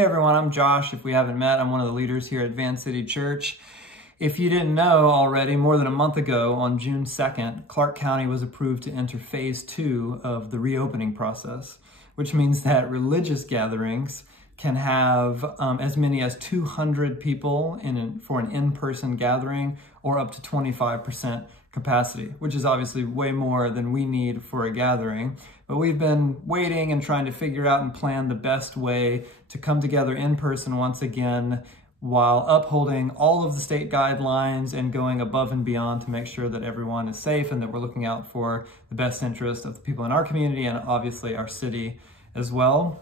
Hey everyone, I'm Josh. If we haven't met, I'm one of the leaders here at Van City Church. If you didn't know already, more than a month ago on June 2nd, Clark County was approved to enter phase 2 of the reopening process, which means that religious gatherings can have as many as 200 people for an in-person gathering, or up to 25% capacity, which is obviously way more than we need for a gathering. But we've been waiting and trying to figure out and plan the best way to come together in person once again, while upholding all of the state guidelines and going above and beyond to make sure that everyone is safe and that we're looking out for the best interest of the people in our community and obviously our city as well.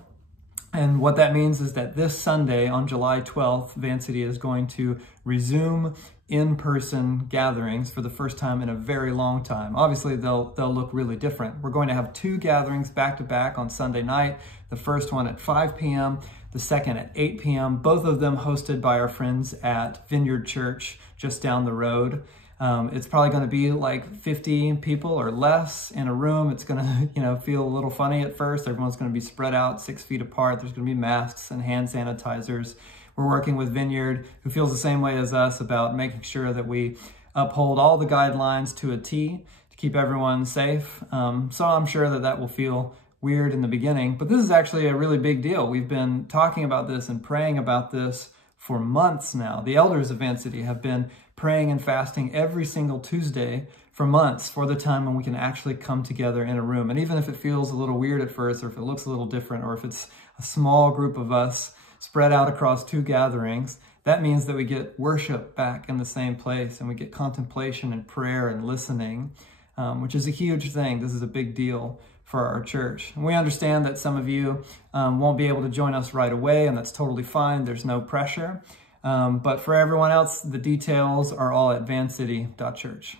And what that means is that this Sunday on July 12th, Van City is going to resume in-person gatherings for the first time in a very long time. Obviously, they'll look really different. We're going to have 2 gatherings back-to-back on Sunday night, the first one at 5 p.m., the second at 8 p.m., both of them hosted by our friends at Vineyard Church just down the road. It's probably going to be like 50 people or less in a room. It's going to, feel a little funny at first. Everyone's going to be spread out 6 feet apart. There's going to be masks and hand sanitizers. We're working with Vineyard, who feels the same way as us about making sure that we uphold all the guidelines to a T to keep everyone safe. So I'm sure that will feel weird in the beginning, but this is actually a really big deal. We've been talking about this and praying about this for months now. The elders of Van City have been praying and fasting every single Tuesday for months for the time when we can actually come together in a room. And even if it feels a little weird at first, or if it looks a little different, or if it's a small group of us spread out across 2 gatherings, that means that we get worship back in the same place, and we get contemplation and prayer and listening, which is a huge thing. This is a big deal for our church. And we understand that some of you won't be able to join us right away, and that's totally fine. There's no pressure. But for everyone else, the details are all at vancity.church.